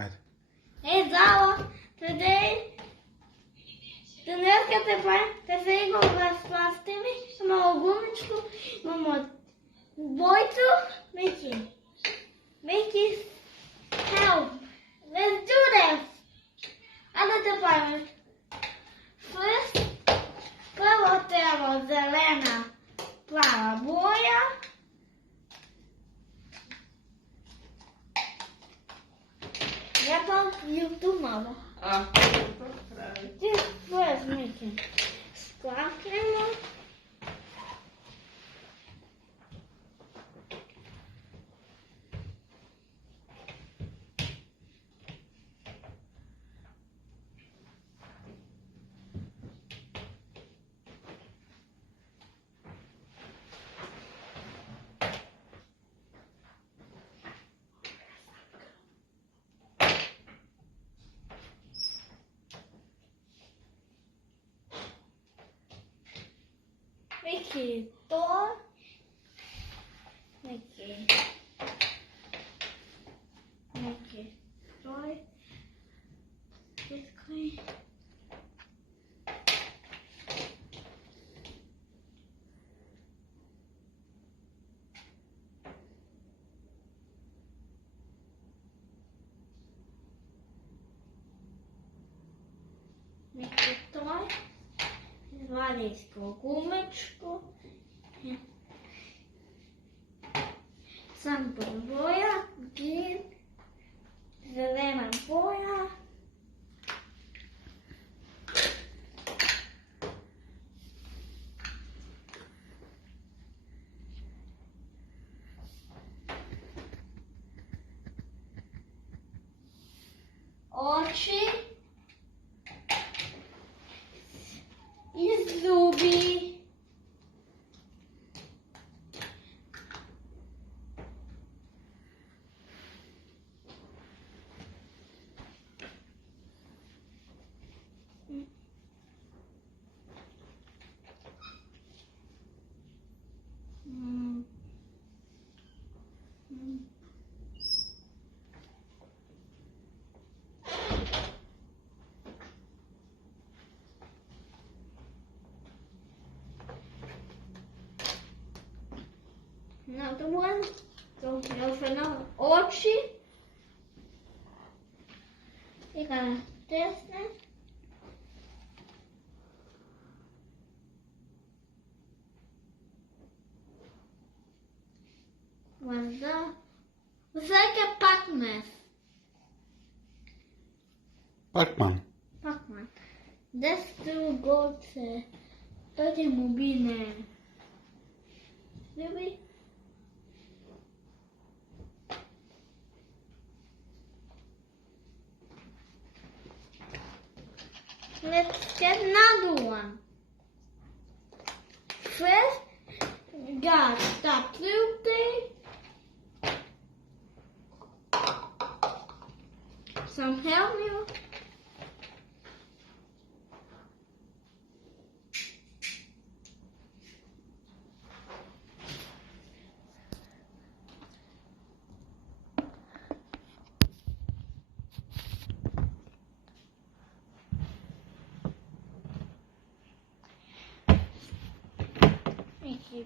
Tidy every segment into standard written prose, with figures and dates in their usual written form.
Haydi. Hey Zao, today Tenés que te sigo las plastimi, imamo gumičku, imamo dvojcu, Mickey, help, let's do this. Ajde te pravimo. First, prvo treba zelena, plava boja. Ja pa ju tu malo. Ti возьмите. Склакнемо. Mickey, door. Mickey, door. It's clean. Mickey, door. Valijsku gumičku. Sam boja, gin, zelena boja. Oči. I zubi. Another one. So no for another oči. You got this then. What's that? What's like a Pac-Man? Pac-Man. Pac-Man. This to go to the mobile. Maybe. Let's get another one. First, you got that blue thing. Some help me.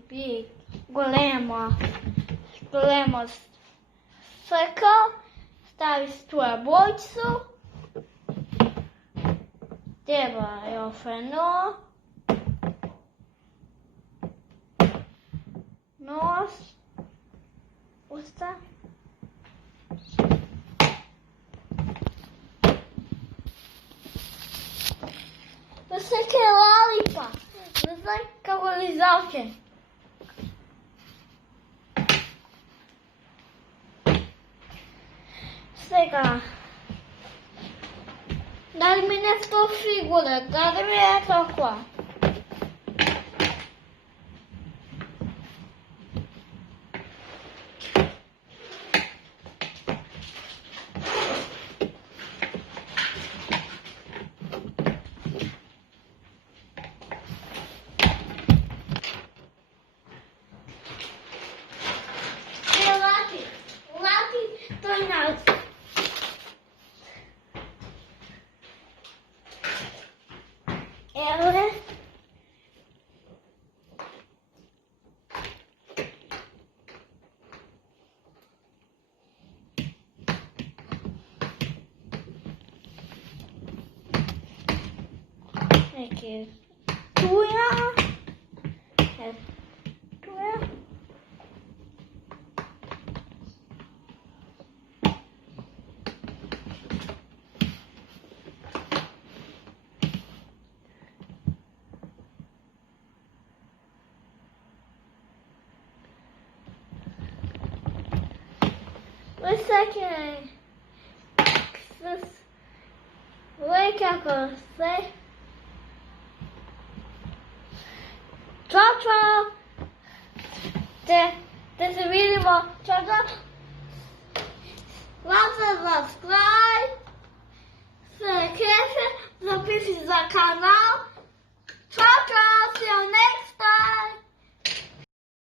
Big golema circle, staviš tvoju bojicu, treba još jedno, nos, usta, to se ke lalipa, ne znam kako li zavke. Сега, дай ми нещо фигура, дай ми е толкова. Лати, той нас. Jakie? Tu ja? Tu ja? One second. Wake up, say. Ciao. This is really well. Ciao. Subscribe. Zapisy za kanał.